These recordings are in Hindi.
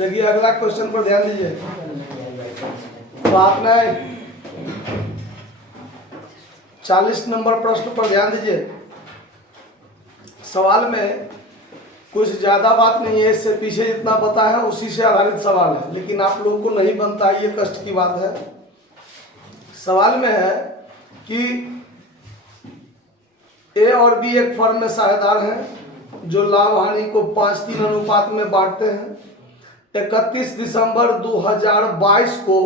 देखिए अगला क्वेश्चन पर ध्यान दीजिए। तो आपने 40 नंबर प्रश्न पर ध्यान दीजिए। सवाल में कुछ ज़्यादा बात नहीं है, इससे पीछे जितना बता है उसी से आधारित सवाल है, लेकिन आप लोगों को नहीं बनता, ये कष्ट की बात है। सवाल में है कि ए और बी एक फर्म में साझेदार हैं जो लाभ हानि को 5-3 अनुपात में बांटते हैं। 31 दिसंबर 2022 को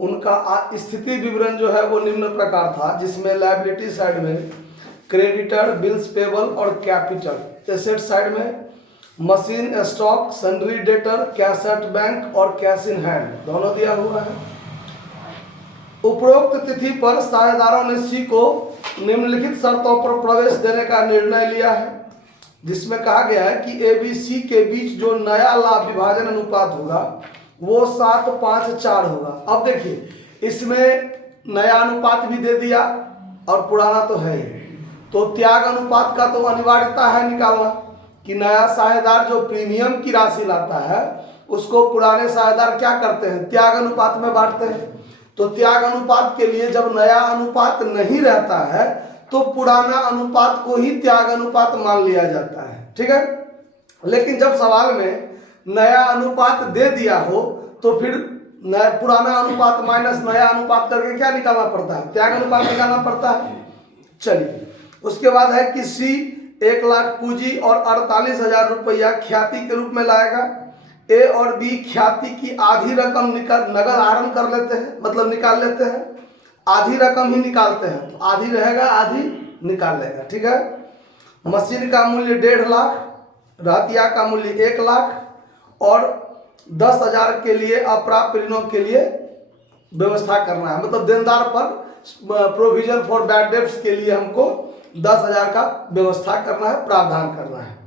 उनका स्थिति विवरण जो है वो निम्न प्रकार था, जिसमें लायबिलिटी साइड में क्रेडिटर, बिल्स पेबल और कैपिटल, एसेट साइड में machine, stock, sundry debtor, cash at bank और कैश इन हैंड दोनों दिया हुआ है। उपरोक्त तिथि पर साझेदारों ने सी को निम्नलिखित शर्तों पर प्रवेश देने का निर्णय लिया है, जिसमें कहा गया है कि ए बी सी के बीच जो नया लाभ विभाजन अनुपात होगा वो 7-5-4 होगा। अब देखिए इसमें नया अनुपात भी दे दिया और पुराना तो है ही, तो त्याग अनुपात का तो अनिवार्यता है निकालना कि नया साझेदार जो प्रीमियम की राशि लाता है उसको पुराने साझेदार क्या करते हैं, त्याग अनुपात में बांटते हैं। तो त्याग अनुपात के लिए जब नया अनुपात नहीं रहता है तो पुराना अनुपात को ही त्याग अनुपात मान लिया जाता है, ठीक है। लेकिन जब सवाल में नया अनुपात दे दिया हो तो फिर पुराना अनुपात माइनस नया अनुपात करके क्या निकालना पड़ता है, त्याग अनुपात निकालना पड़ता है। चलिए उसके बाद है कि सी 1 लाख पूंजी और 48,000 रुपया ख्याति के रूप में लाएगा। ए और बी ख्याति की आधी रकम नगद आहरण कर लेते हैं, मतलब निकाल लेते हैं, आधी रकम ही निकालते हैं, तो आधी रहेगा आधी निकाल लेगा, ठीक है। मशीन का मूल्य 1.5 लाख, रहतिया का मूल्य 1 लाख और 10,000 के लिए अप्राप्त ऋणों के लिए व्यवस्था करना है, मतलब देनदार पर प्रोविजन फॉर बैड डेब्ट्स के लिए हमको 10,000 का व्यवस्था करना है, प्रावधान करना है।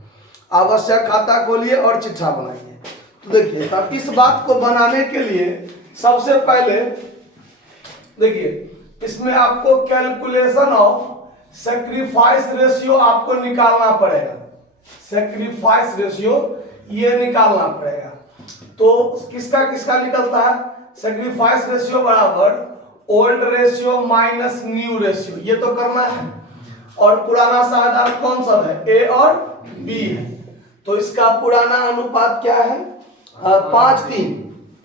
आवश्यक खाता खोलिए और चिट्ठा बनाइए। तो देखिए तब इस बात को बनाने के लिए सबसे पहले देखिए इसमें आपको कैलकुलेशन ऑफ सैक्रिफाइस रेशियो आपको निकालना पड़ेगा। सैक्रिफाइस रेशियो ये निकालना पड़ेगा। तो किसका किसका निकलता है, सैक्रिफाइस रेशियो बराबर old ratio minus new ratio, ये तो करना है। और पुराना साझेदार कौन सा है, ए और बी है, तो इसका पुराना अनुपात क्या है 5-3,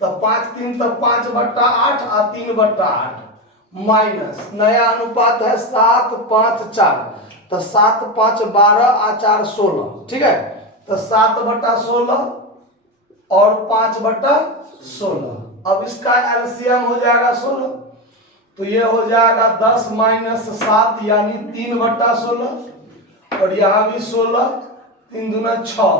तब 5-3 तब 5/8 और 3/8 माइनस नया अनुपात है 7-5-4, तो 7-5-12 और 4-16, ठीक है। तो 7/16 और 5/16, अब इसका एलसीएम हो जाएगा 16, तो ये हो जाएगा 10 - 7 यानी 3/16 और यहाँ भी 16, 3 दूना 6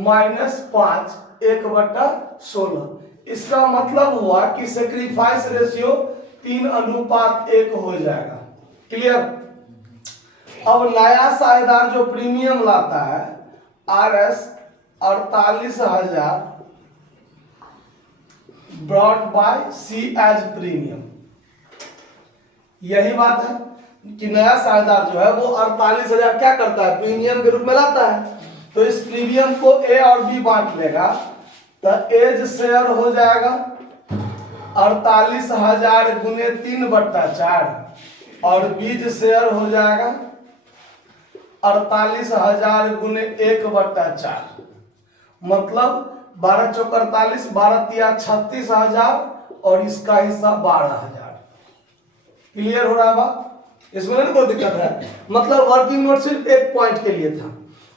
माइनस 5 1/16। इसका मतलब हुआ कि सैक्रिफाइस रेशियो 3:1 हो जाएगा। क्लियर। अब नया साझेदार जो प्रीमियम लाता है RS 48,000 brought by C as premium, यही बात है कि नया साझेदार जो है वो 48,000 क्या करता है, प्रीमियम के रूप में लाता है। तो इस प्रीमियम को ए और बी बांट लेगा, तो एज शेयर हो जाएगा 48,000 गुने 3/4 और बीज शेयर हो जाएगा 48,000 गुने 1/4, मतलब 12 चौक 48, 12 तिया 36,000 और इसका हिस्सा 12,000। क्लियर हो रहा है बात, इसमें नहीं कोई दिक्कत है। मतलब वर्किंग नोट सिर्फ एक पॉइंट के लिए था।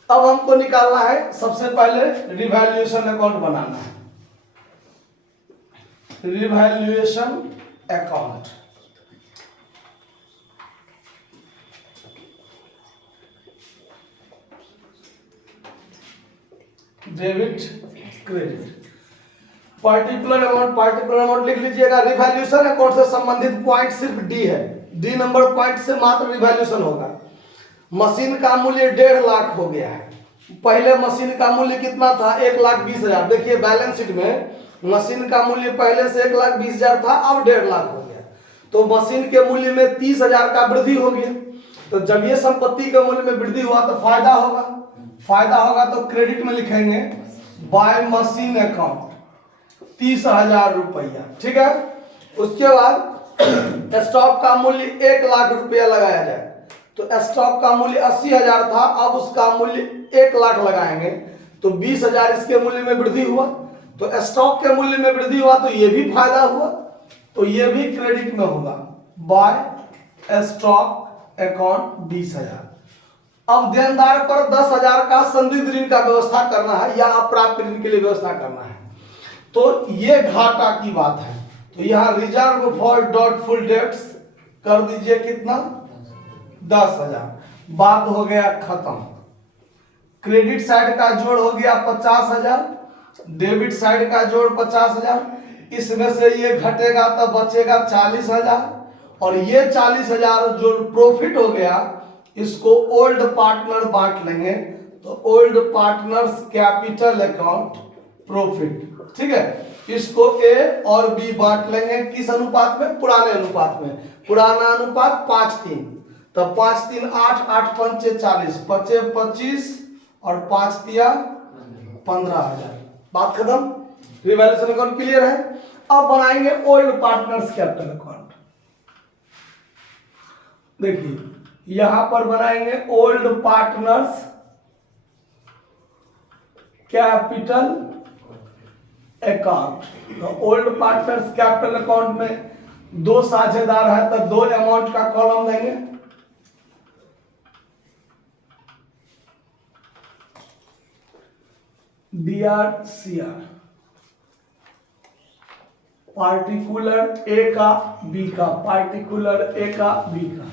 अब हमको निकालना है, सबसे पहले रिवैल्यूएशन अकाउंट बनाना है। Revaluation account, debit credit, particular amount लिख लीजिएगा। रिवैल्यूएशन अकाउंट से संबंधित पॉइंट सिर्फ डी है, डी नंबर पॉइंट से मात्र रिवैल्यूएशन होगा। मशीन का मूल्य 1.5 लाख हो गया है। पहले मशीन का मूल्य कितना था, 1,20,000। देखिए बैलेंस शीट में मशीन का मूल्य पहले से 1,20,000 था, अब 1.5 लाख हो गया। तो मशीन के मूल्य में 30,000 का वृद्धि हो गया। तो जब ये संपत्ति के मूल्य में वृद्धि हुआ तो फायदा होगा तो क्रेडिट में लिखेंगे बाय मशीन अकाउंट, 30,000 रुपया। ठीक है, उसके बाद स्टॉक का मूल्य 1 लाख रुपया लगाया जाए। तो स्टॉक का मूल्य 80,000 था, अब उसका मूल्य 1 लाख लगाएंगे तो 20,000 इसके मूल्य में वृद्धि हुआ। तो स्टॉक के मूल्य में वृद्धि हुआ तो ये भी फायदा हुआ, तो ये भी क्रेडिट में होगा बाय स्टॉक अकाउंट 20,000। अब देनदार पर 10,000 का संदिग्ध ऋण का व्यवस्था करना है या अप्राप्य ऋण के लिए व्यवस्था करना है, तो ये घाटा की बात है। तो यहां रिजर्व फॉर डाउटफुल डेट्स कर दीजिए कितना, 10,000। बात हो गया खत्म। क्रेडिट साइड का जोड़ हो गया 50,000, डेबिट साइड का जोड़ 50,000, इसमें से ये घटेगा तब बचेगा 40,000, और ये 40,000 जो प्रॉफिट हो गया इसको ओल्ड पार्टनर बांट लेंगे, तो old partners capital account profit. ठीक है, इसको ए और बी बांट लेंगे किस अनुपात में, पुराने अनुपात में। पुराना अनुपात 5:3, तब 5:3 8, 8 पंचे 40, 5 25 और 5 तिया 15,000। बात खत्म, रिवैल्यूएशन अकाउंट क्लियर है। अब बनाएंगे ओल्ड पार्टनर्स कैपिटल अकाउंट। देखिए यहां पर बनाएंगे ओल्ड पार्टनर्स कैपिटल अकाउंट। तो ओल्ड पार्टनर्स कैपिटल अकाउंट में 2 साझेदार है तो 2 अमाउंट का कॉलम देंगे। DRCR, पार्टिकुलर ए का बी का, पार्टिकुलर ए का बी का।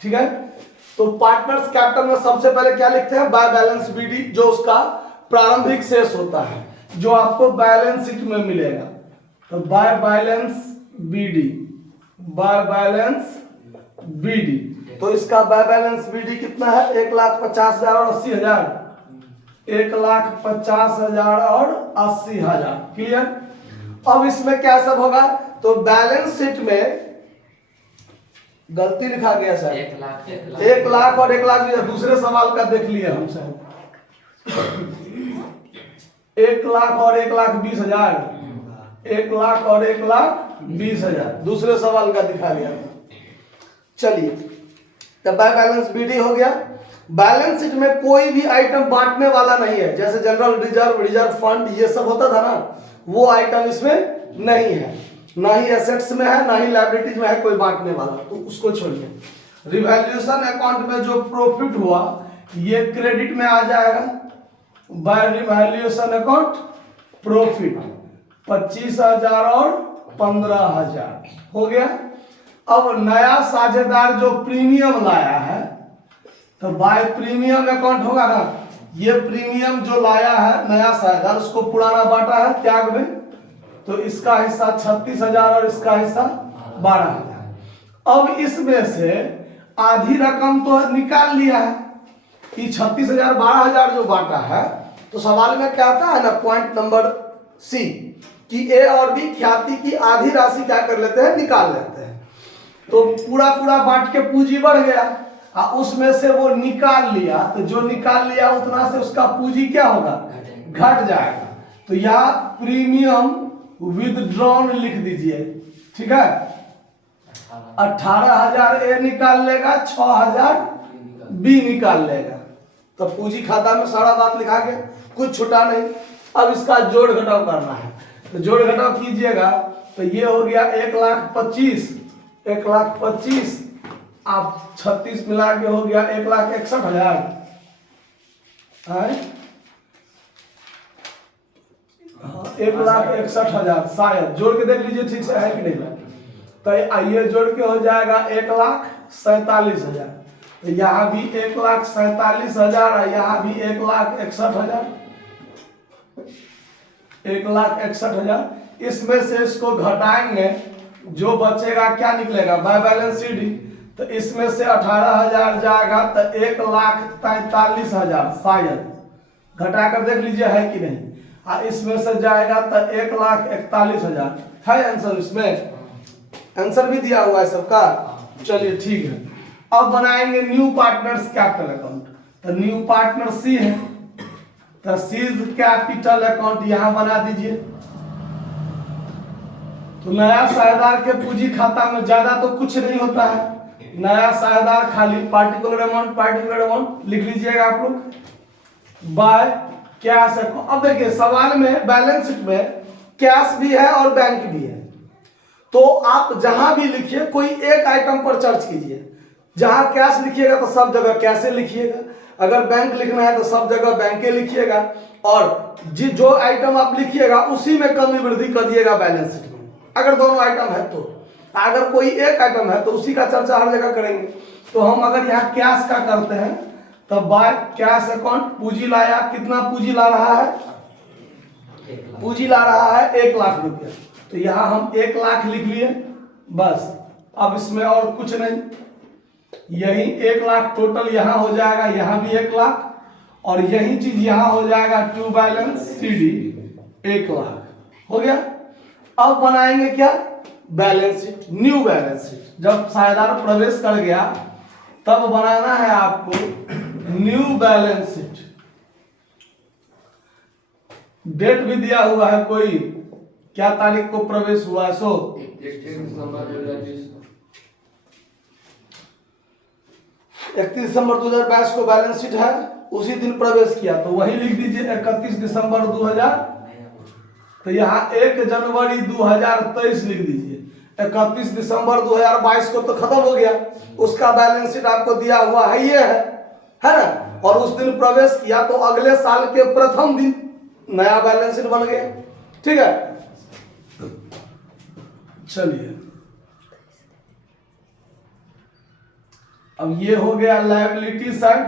ठीक है, तो पार्टनर्स कैपिटल में सबसे पहले क्या लिखते हैं, बाय बैलेंस बीडी, जो उसका प्रारंभिक शेष होता है जो आपको बैलेंस शीट में मिलेगा। तो by balance BD, by balance BD, तो इसका बाय बैलेंस बीडी कितना है, 1,50,000 और 80,000, 1,50,000 और 80,000। क्लियर। अब इसमें क्या सब होगा, तो बैलेंस शीट में गलती लिखा गया सर, 1 लाख और 1 लाख दूसरे सवाल का देख लिए हम सर, 1 लाख और 1,20,000, 1 लाख और 1,20,000 दूसरे सवाल का दिखा गया। चलिए, तब बाय बैलेंस बीडी हो गया। बैलेंस शीट में कोई भी आइटम बांटने वाला नहीं है, जैसे जनरल रिजर्व, रिजर्व फंड, ये सब होता था ना, वो आइटम इसमें नहीं है, ना ही एसेट्स में है ना ही लायबिलिटीज में है कोई बांटने वाला, तो उसको छोड़िए। रिवैल्यूएशन अकाउंट में जो प्रॉफिट हुआ ये क्रेडिट में आ जाएगा बाय रिवैल्यूएशन अकाउंट प्रॉफिट, 25,000 और 15,000 हो गया। अब नया साझेदार जो प्रीमियम लाया है तो बाय प्रीमियम अकाउंट होगा ना, ये प्रीमियम जो लाया है नया साझेदार उसको पुराना बांटा है त्याग में, तो इसका हिस्सा 36,000 और इसका हिस्सा 12,000। अब इसमें से आधी रकम तो निकाल लिया है, कि 36,000 12,000 जो बांटा है, तो सवाल में क्या आता है ना, पॉइंट नंबर सी, कि ए और बी ख्याति की आधी राशि क्या कर लेते हैं, निकाल लेते हैं। तो पूरा पूरा बांट के पूंजी बढ़ गया, उसमें से वो निकाल लिया, तो जो निकाल लिया उतना से उसका पूंजी क्या होगा, घट जाएगा। तो यहाँ प्रीमियम विदड्रॉन लिख दीजिए। ठीक है, 18,000 ए निकाल लेगा, 6,000 बी निकाल लेगा, तो पूंजी खाता में सारा बात लिखा गया, कुछ छुटा नहीं। अब इसका जोड़ घटाव करना है, तो जोड़ घटाव कीजिएगा, तो ये हो गया 1,25,000, 1,25,000 आप 36 मिला के हो गया 1,61,000। 1,61,000 शायद, जोड़ के देख लीजिए ठीक से है कि नहीं। तो आइए जोड़ के हो जाएगा 1,47,000, तो यहाँ भी 1,47,000 और यहाँ भी 1,61,000, 1,61,000। इसमें से इसको घटाएंगे, जो बचेगा क्या निकलेगा, बाय बैलेंस शीट, तो इसमें से 18,000 जाएगा तो 1,43,000 शायद, घटा कर देख लीजिए है कि नहीं। इसमें से जाएगा तो 1,41,000 है आंसर, इसमें आंसर भी दिया हुआ है सबका। चलिए ठीक है, अब बनाएंगे न्यू पार्टनर्स कैपिटल अकाउंट। तो न्यू पार्टनर सी है, तो सीज कैपिटल अकाउंट यहां बना दीजिए। तो नया साझेदार के पूंजी खाता में ज्यादा तो कुछ नहीं होता है, नया साझेदार खाली पार्टिकुलर अमाउंट लिख लीजिएगा आप लोग बाय कैश अकाउंट। अब देखिए सवाल में बैलेंस शीट में कैश भी है और बैंक भी है, तो आप जहां भी लिखिए कोई एक आइटम पर चर्च कीजिए। जहां कैश लिखिएगा तो सब जगह कैशे लिखिएगा, अगर बैंक लिखना है तो सब जगह बैंके लिखिएगा, और जो आइटम आप लिखिएगा उसी में कमी वृद्धि कर दिएगा बैलेंस शीट में, अगर दोनों आइटम है तो। अगर कोई एक आइटम है तो उसी का चर्चा हर जगह करेंगे। तो हम अगर यहाँ कैश का करते हैं तो बाय कैश अकाउंट पूंजी लाया, कितना पूंजी ला रहा है, पूंजी ला रहा है 1 लाख रुपया, तो यहाँ हम 1 लाख लिख लिए बस। अब इसमें और कुछ नहीं, यही 1 लाख टोटल यहाँ हो जाएगा, यहाँ भी 1 लाख, और यही चीज यहाँ हो जाएगा टू बैलेंस CD 1 लाख हो गया। अब बनाएंगे क्या, balance sheet, new balance sheet. जब साझेदार प्रवेश कर गया तब बनाना है आपको न्यू बैलेंस शीट। डेट भी दिया हुआ है, कोई क्या तारीख को प्रवेश हुआ है, 31 दिसंबर 2022 को बैलेंस शीट है, उसी दिन प्रवेश किया, तो वही लिख दीजिए 31 दिसंबर 2000। तो यहाँ 1 जनवरी 2023 लिख दीजिए। 31 दिसंबर 2022 को तो खत्म हो गया, उसका बैलेंस शीट आपको दिया हुआ है, ये है ना, और उस दिन प्रवेश किया तो अगले साल के प्रथम दिन नया बैलेंस शीट बन गया। ठीक है, चलिए अब ये हो गया लायबिलिटी साइड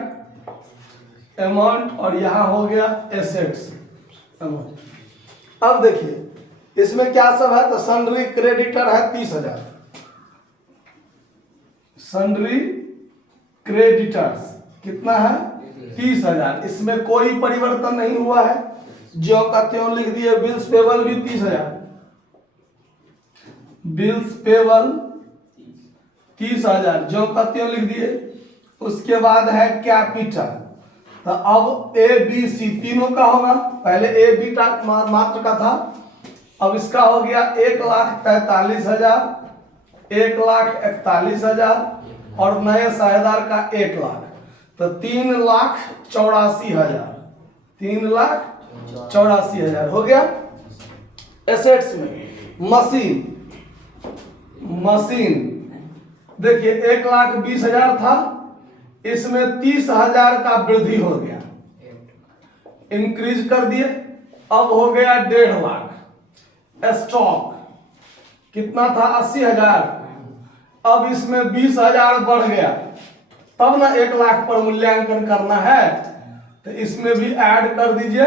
अमाउंट, और यहां हो गया एसेट्स अमाउंट। अब देखिए इसमें क्या सब है, तो सन्ड्री क्रेडिटर है 30,000, सन्ड्री क्रेडिटर्स कितना है 30,000, इसमें कोई परिवर्तन नहीं हुआ है, जो का त्यों लिख दिए। बिल्स पेबल भी 30,000, बिल्स पेबल 30,000 जो का त्यों लिख दिए। उसके बाद है कैपिटल, तो अब ABC तीनों का होगा, पहले AB मात्र का था, अब इसका हो गया 1,43,000, 1,41,000 और नए साझेदार का 1 लाख, तो 3,84,000, 3,84,000 हो गया। एसेट्स में मशीन देखिए 1,20,000 था, इसमें 30,000 का वृद्धि हो गया, इंक्रीज कर दिए, अब हो गया 1.5 लाख। स्टॉक कितना था 80,000, अब इसमें 20,000 बढ़ गया, तब ना 1 लाख पर मूल्यांकन करना है, तो इसमें भी ऐड कर दीजिए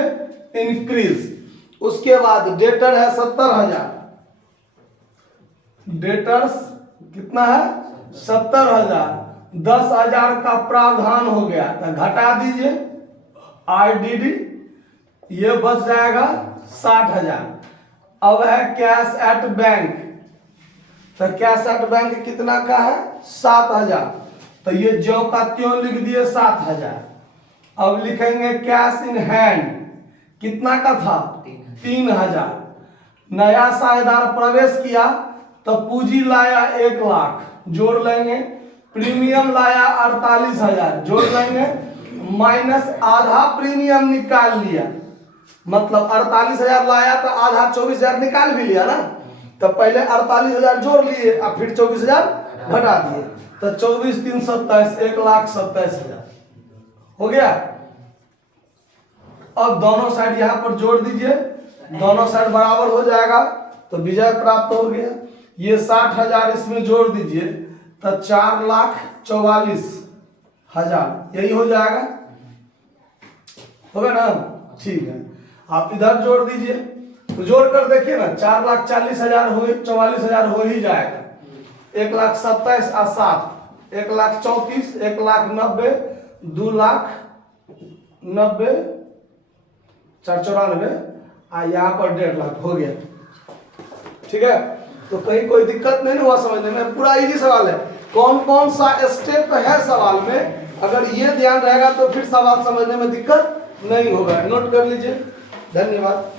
इंक्रीज। उसके बाद डेटर है 70,000, डेटर्स कितना है 70,000, 10,000 का प्रावधान हो गया, तो घटा दीजिए IDD, ये बच जाएगा 60,000। अब है कैश एट बैंक, तो कैश एट बैंक कितना का है 7,000, तो ये जो का त्यों लिख दिए 7,000। अब लिखेंगे कैश इन हैंड, कितना का था 3,000। नया साझेदार प्रवेश किया तो पूंजी लाया 1 लाख, जोड़ लेंगे, प्रीमियम लाया 48,000, जोड़ लेंगे, माइनस आधा प्रीमियम निकाल लिया, मतलब 48,000 लाया तो आधा 24,000 निकाल भी लिया ना, तो पहले 48,000 जोड़ लिए और फिर 24,000 घटा दिए, तो 24 3 27, 1,27,000 हो गया। अब दोनों साइड यहाँ पर जोड़ दीजिए, दोनों साइड बराबर हो जाएगा, तो विजय प्राप्त हो गया। ये 60,000 इसमें जोड़ दीजिए तो 4,44,000 यही हो जाएगा, होगा ना, ठीक है। आप इधर जोड़ दीजिए, तो जोड़ कर देखिए ना 4,40,000 हो, 44,000 हो ही जाएगा। 1,27,000 और 7, 1,34,000, 1,90,000, 2,90,000, 494 और यहाँ पर 1.5 लाख हो गया। ठीक है, तो कहीं कोई दिक्कत नहीं हुआ समझने में, पूरा इजी सवाल है। कौन कौन सा स्टेप है सवाल में, अगर ये ध्यान रहेगा तो फिर सवाल समझने में दिक्कत नहीं होगा। नोट कर लीजिए, धन्यवाद।